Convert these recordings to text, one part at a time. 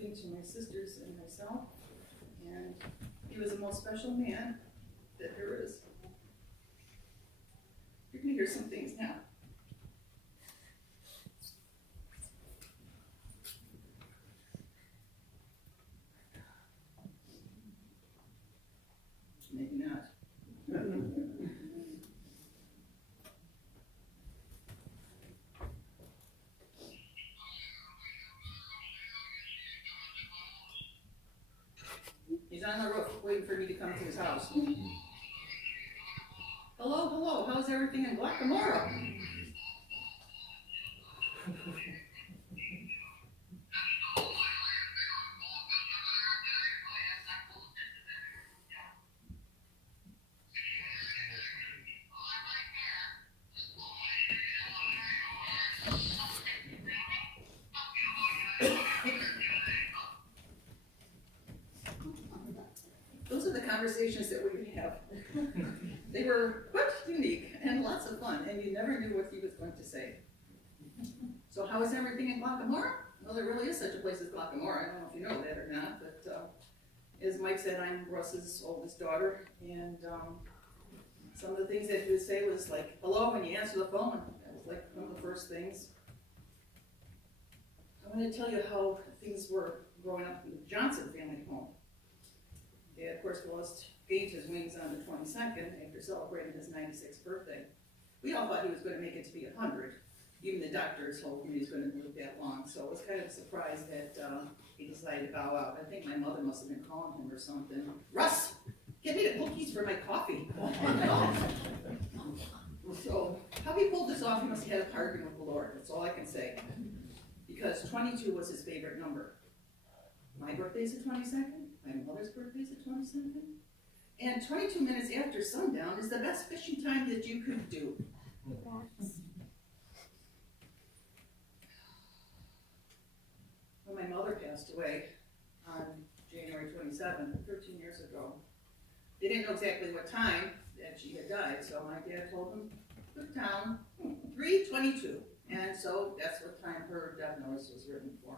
everything to my sisters and myself, and he was the most special man that there is. You're going to hear some things now. Maybe not. He's on the roof waiting for me to come to his house. Hello, hello, how's everything in Guacamora? Those are the conversations that we would have. They were quite unique and lots of fun, and you never knew what he was going to say. So how is everything in Guacamora? Well, there really is such a place as Guacamora. I don't know if you know that or not, but as Mike said, I'm Russ's oldest daughter, and some of the things that he would say was like, hello, when you answer the phone. That was like one of the first things. I want to tell you how things were growing up in the Johnson family home. Dad, of course, gave his wings on the 22nd after celebrating his 96th birthday. We all thought he was going to make it to be 100. Even the doctors told him he was going to live that long. So it was kind of a surprise that he decided to bow out. I think my mother must have been calling him or something. Russ, get me the cookies for my coffee. So how he pulled this off, he must have had a bargain with the Lord. That's all I can say. Because 22 was his favorite number. My birthday's the 22nd. My mother's birthday's the 22nd. And 22 minutes after sundown is the best fishing time that you could do. When my mother passed away on January 27th, 13 years ago, they didn't know exactly what time that she had died, so my dad told them, put down 3:22. And so that's what time her death notice was written for.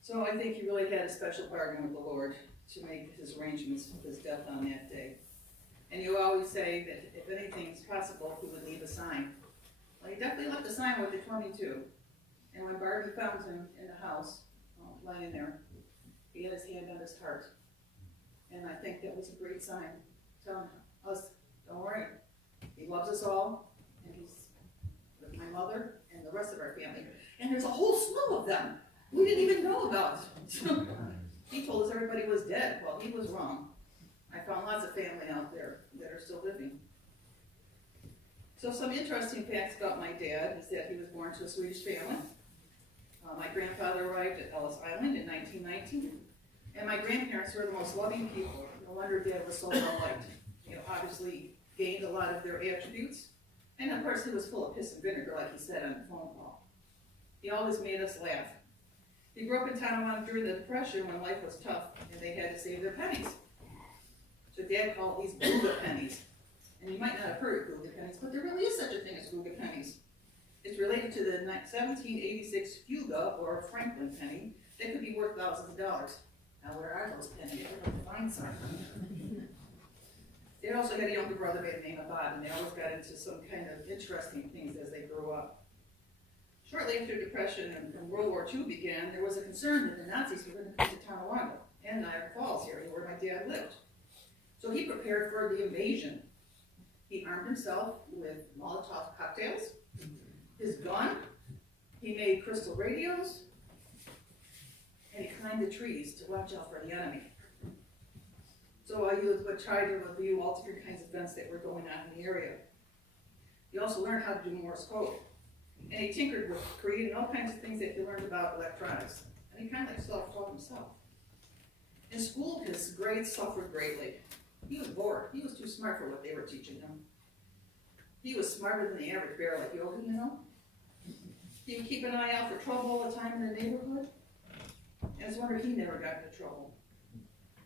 So I think he really had a special bargain with the Lord to make his arrangements for his death on that day. And you always say that if anything's possible, he would leave a sign. Well, he definitely left a sign with the 22. And when Barbie found him in the house, lying there, he had his hand on his heart. And I think that was a great sign, telling us, don't worry, he loves us all, and he's with my mother and the rest of our family. And there's a whole slew of them we didn't even know about. He told us everybody was dead. Well, he was wrong. I found lots of family out there that are still living. So some interesting facts about my dad is that he was born to a Swedish family. My grandfather arrived at Ellis Island in 1919, and my grandparents were the most loving people. No wonder Dad was so well liked. Obviously gained a lot of their attributes, and of course he was full of piss and vinegar, like he said on the phone call. He always made us laugh. He grew up in Tonawanda during the Depression when life was tough, and they had to save their pennies. So Dad called these begat pennies. And you might not have heard of begat pennies, but there really is such a thing as begat pennies. It's related to the 1786 Fuga, or Franklin penny, that could be worth thousands of dollars. Now, where are those pennies? I'd like to find some. They also had a younger brother by the name of Bob, and they always got into some kind of interesting things as they grew up. Shortly after the Depression and World War II began, there was a concern that the Nazis were going to come to Tonawanda and Niagara Falls area where my dad lived. So he prepared for the invasion. He armed himself with Molotov cocktails, his gun, he made crystal radios, and he climbed the trees to watch out for the enemy. So he would try to review all different kinds of events that were going on in the area. He also learned how to do Morse code. And he tinkered with creating all kinds of things that he learned about electronics. And he kind of self-taught himself. In school, his grades suffered greatly. He was bored. He was too smart for what they were teaching him. He was smarter than the average bear like Yogi, He would keep an eye out for trouble all the time in the neighborhood. And it's a wonder he never got into trouble.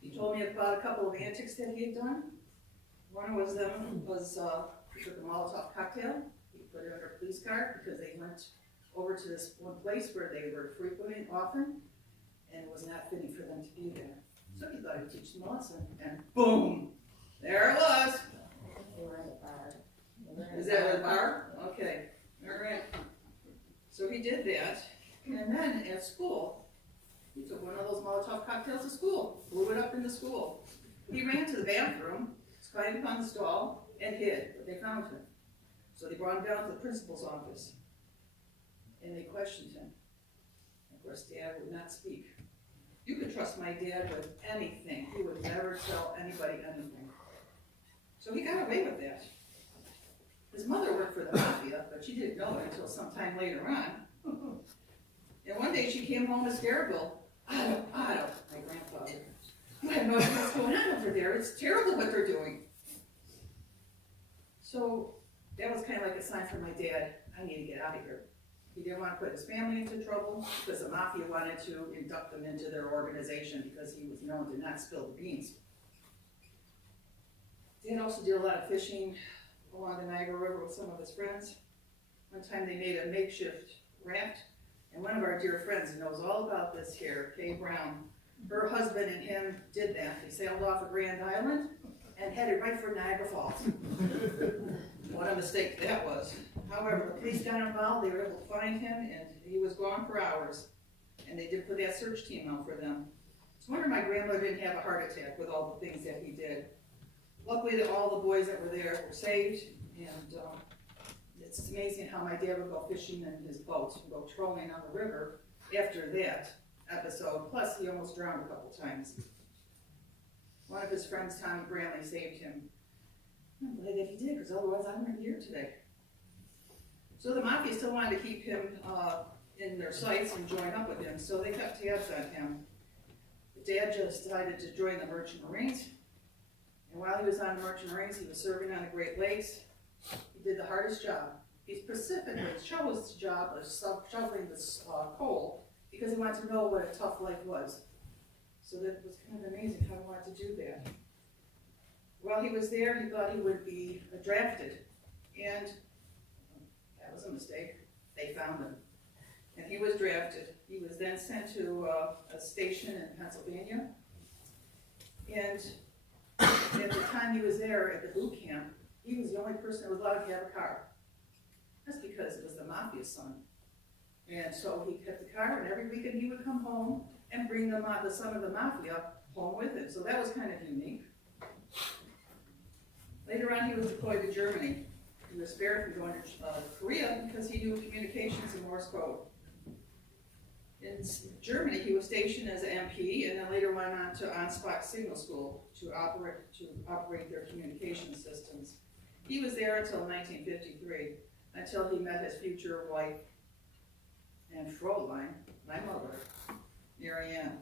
He told me about a couple of antics that he had done. One was he took a Molotov cocktail. He put it under a police car because they went over to this one place where they were frequenting often, and it was not fitting for them to be there. So he thought he'd teach them a lesson, and boom, there it was. They were in the bar. Is that the bar? Okay, all right. So he did that, and then at school, he took one of those Molotov cocktails to school, blew it up in the school. He ran to the bathroom, climbed on the stall, and hid, but they found him. So they brought him down to the principal's office, and they questioned him. Of course, Dad would not speak. You could trust my dad with anything. He would never tell anybody anything. So he got away with that. His mother worked for the mafia, but she didn't know it until sometime later on. And one day she came home hysterical. Otto, my grandfather. You have no idea what's going on over there. It's terrible what they're doing. So that was kind of like a sign from my dad, I need to get out of here. He didn't want to put his family into trouble because the mafia wanted to induct him into their organization because he was known to not spill the beans. Dad also did a lot of fishing along the Niagara River with some of his friends. One time they made a makeshift raft, and one of our dear friends who knows all about this here, Kay Brown, her husband and him did that. They sailed off of Grand Island and headed right for Niagara Falls. What a mistake that was. However, the police got involved, they were able to find him, and he was gone for hours. And they did put that search team out for them. It's a wonder my grandmother didn't have a heart attack with all the things that he did. Luckily, that all the boys that were there were saved, and it's amazing how my dad would go fishing in his boat and go trolling on the river after that episode. Plus, he almost drowned a couple times. One of his friends, Tommy Bramley, saved him. I'm glad that he did, because otherwise I wouldn't be here today. So the mafia still wanted to keep him in their sights and join up with him, so they kept tabs on him. Dad just decided to join the Merchant Marines, and while he was on the Merchant Marines, he was serving on the Great Lakes. He did the hardest job. He specifically chose the job of shoveling this coal because he wanted to know what a tough life was. So that was kind of amazing how he wanted to do that. While he was there, he thought he would be drafted, and that was a mistake. They found him, and he was drafted. He was then sent to a station in Pennsylvania, and at the time he was there at the boot camp, he was the only person that was allowed to have a car. That's because it was the mafia's son. And so he kept the car, and every weekend he would come home and bring the son of the mafia home with him. So that was kind of unique. Later on, he was deployed to Germany. He was spared from going to Korea because he knew communications in Morse code. In Germany, he was stationed as an MP, and then later went on to on-spot signal school to operate their communication systems. He was there until 1953, until he met his future wife and Fräulein, my mother, Marianne.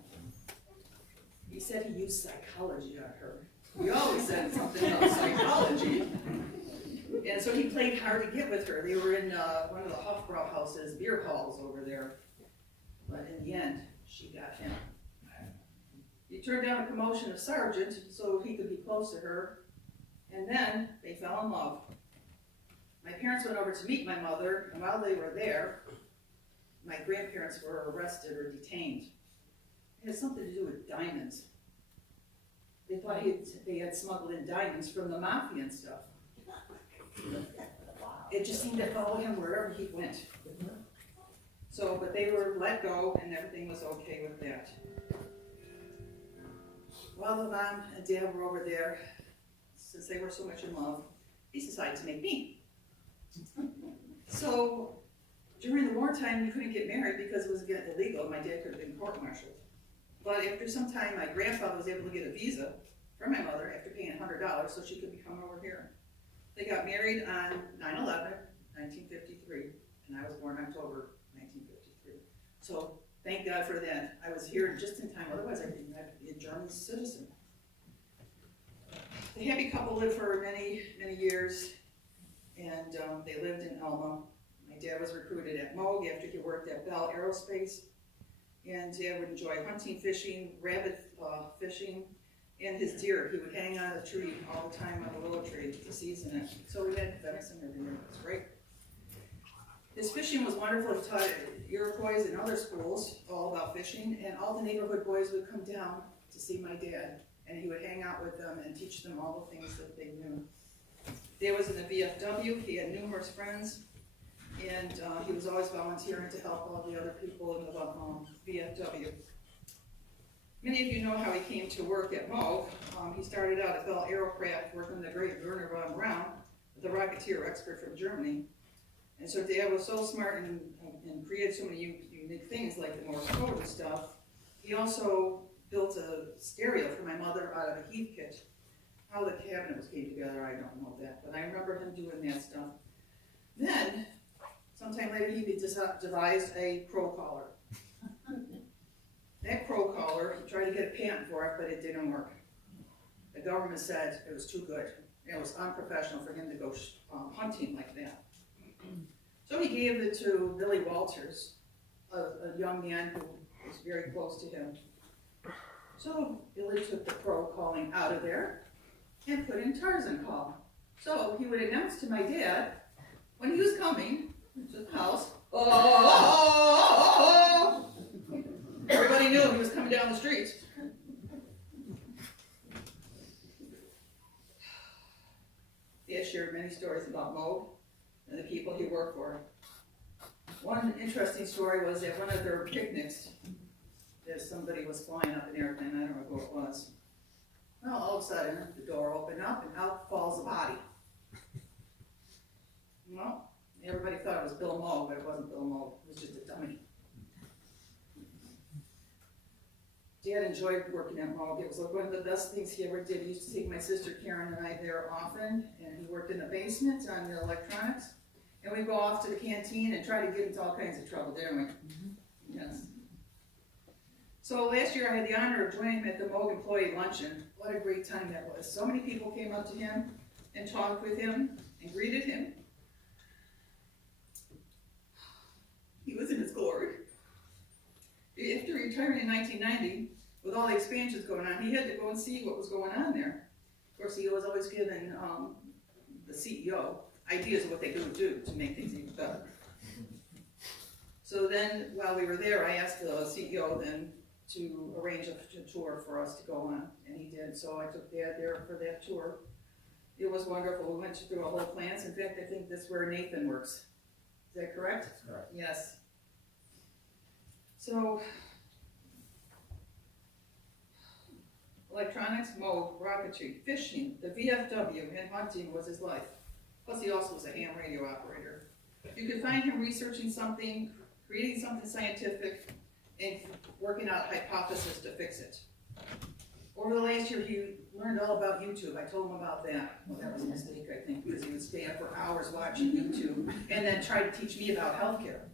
He said he used psychology on her. We always said something about psychology. And so he played hard to get with her. They were in one of the Hofbrauhauses, beer halls over there. But in the end, she got him. He turned down a promotion of sergeant so he could be close to her. And then they fell in love. My parents went over to meet my mother, and while they were there, my grandparents were arrested or detained. It had something to do with diamonds. They thought they had smuggled in diamonds from the mafia and stuff. It just seemed to follow him wherever he went. So, but they were let go, and everything was okay with that. While the mom and dad were over there, since they were so much in love, he decided to make me. So, during the wartime, you couldn't get married because it was illegal. My dad could have been court-martialed. But after some time, my grandfather was able to get a visa for my mother after paying $100 so she could come over here. They got married on 9/11, 1953, and I was born October 1953. So thank God for that. I was here just in time, otherwise I didn't have to be a German citizen. The happy couple lived for many, many years, and they lived in Elma. My dad was recruited at Moog after he worked at Bell Aerospace. And Dad would enjoy hunting, fishing, rabbit fishing, and his deer. He would hang on a tree all the time on the willow tree to season it. So we had venison every year. It was great. His fishing was wonderful. He taught Iroquois and other schools all about fishing, and all the neighborhood boys would come down to see my dad, and he would hang out with them and teach them all the things that they knew. Dad was in the VFW. He had numerous friends, and he was always volunteering to help all the other people in the VFW. Many of you know how he came to work at Moog. He started out at Bell Aerocraft, working with the great Werner von Braun, the Rocketeer expert from Germany. And so Dad was so smart and created so many unique things like the Morse code and stuff. He also built a stereo for my mother out of a Heath kit. How the cabinet came together, I don't know that, but I remember him doing that stuff. Then, sometime later, he devised a crow collar. That crow collar, he tried to get a patent for it, but it didn't work. The government said it was too good. It was unprofessional for him to go hunting like that. So he gave it to Billy Walters, a young man who was very close to him. So Billy took the crow calling out of there and put in Tarzan call. So he would announce to my dad, when he was coming to the house, oh! Everybody knew he was coming down the street. Dad shared many stories about Moog and the people he worked for. One interesting story was at one of their picnics, that somebody was flying up an airplane, I don't know who it was. Well, all of a sudden, the door opened up and out falls a body. Well, everybody thought it was Bill Moog, but it wasn't Bill Moog, it was just a dummy. Dad enjoyed working at Moog. It was like one of the best things he ever did. He used to take my sister Karen and I there often, and he worked in the basement on the electronics. And we'd go off to the canteen and try to get into all kinds of trouble, didn't we? Mm-hmm. Yes. So last year I had the honor of joining him at the Moog Employee Luncheon. What a great time that was. So many people came up to him and talked with him and greeted him. He was in his glory. After retiring in 1990, with all the expansions going on, he had to go and see what was going on there. Of course, he was always given the CEO ideas of what they could do to make things even better. So then, while we were there, I asked the CEO then to arrange a tour for us to go on, and he did. So I took Dad there for that tour. It was wonderful. We went through a whole plants. In fact, I think that's where Nathan works. Is that correct? That's correct. Yes. So, electronics, Moog, rocketry, fishing, the VFW, and hunting was his life. Plus, he also was a ham radio operator. You could find him researching something, creating something scientific, and working out a hypothesis to fix it. Over the last year, he learned all about YouTube. I told him about that. Well, that was a mistake, I think, because he would stay up for hours watching YouTube and then try to teach me about healthcare.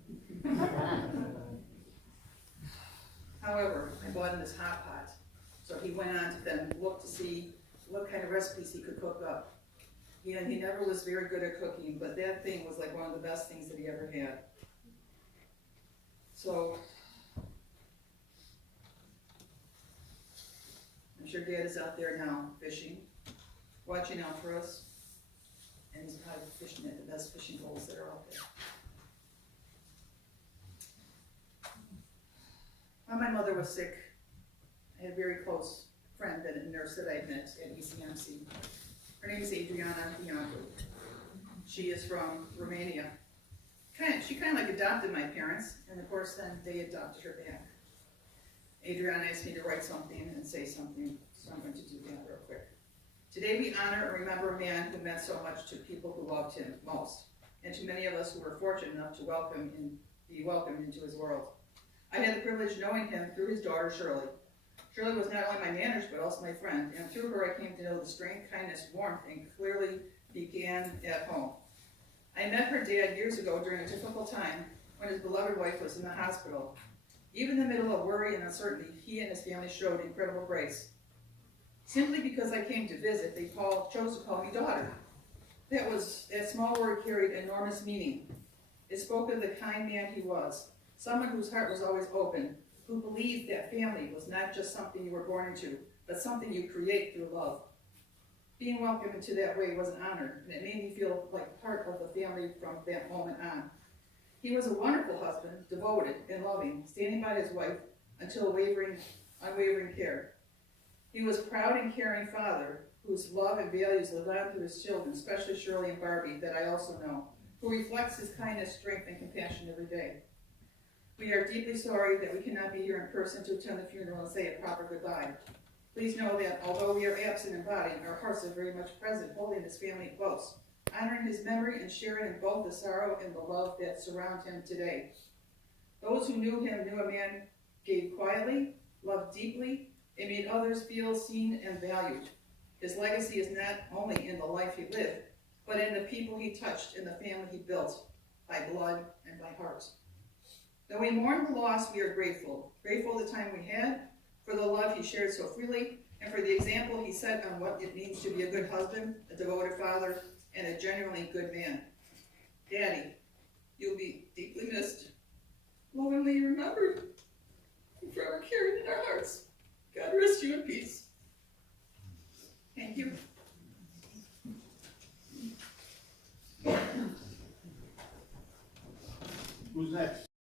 However, I bought him this hot pot. So he went on to then look to see what kind of recipes he could cook up. He never was very good at cooking, but that thing was like one of the best things that he ever had. So, I'm sure Dad is out there now fishing, watching out for us, and he's probably fishing at the best fishing holes that are out there. When my mother was sick, I had a very close friend, a nurse that I met at ECMC. Her name is Adriana Bianco. She is from Romania. She kind of like adopted my parents, and of course then they adopted her back. Adriana asked me to write something and say something, so I'm going to do that real quick. Today we honor and remember a man who meant so much to people who loved him most, and to many of us who were fortunate enough to be welcomed into his world. I had the privilege of knowing him through his daughter, Shirley. Shirley was not only my manners, but also my friend, and through her I came to know the strength, kindness, warmth, and clearly began at home. I met her dad years ago during a difficult time when his beloved wife was in the hospital. Even in the middle of worry and uncertainty, he and his family showed incredible grace. Simply because I came to visit, they chose to call me daughter. That small word carried enormous meaning. It spoke of the kind man he was, someone whose heart was always open, who believed that family was not just something you were born into, but something you create through love. Being welcomed into that way was an honor, and it made me feel like part of the family from that moment on. He was a wonderful husband, devoted and loving, standing by his wife until unwavering care. He was proud and caring father, whose love and values lived on through his children, especially Shirley and Barbie, that I also know, who reflects his kindness, strength, and compassion every day. We are deeply sorry that we cannot be here in person to attend the funeral and say a proper goodbye. Please know that although we are absent in body, our hearts are very much present, holding this family close, honoring his memory and sharing in both the sorrow and the love that surround him today. Those who knew him knew a man gave quietly, loved deeply, and made others feel seen and valued. His legacy is not only in the life he lived, but in the people he touched and the family he built, by blood and by heart. Though we mourn the loss, we are grateful. Grateful the time we had, for the love he shared so freely, and for the example he set on what it means to be a good husband, a devoted father, and a genuinely good man. Daddy, you'll be deeply missed, lovingly remembered, and forever carried in our hearts. God rest you in peace. Thank you. Who's next?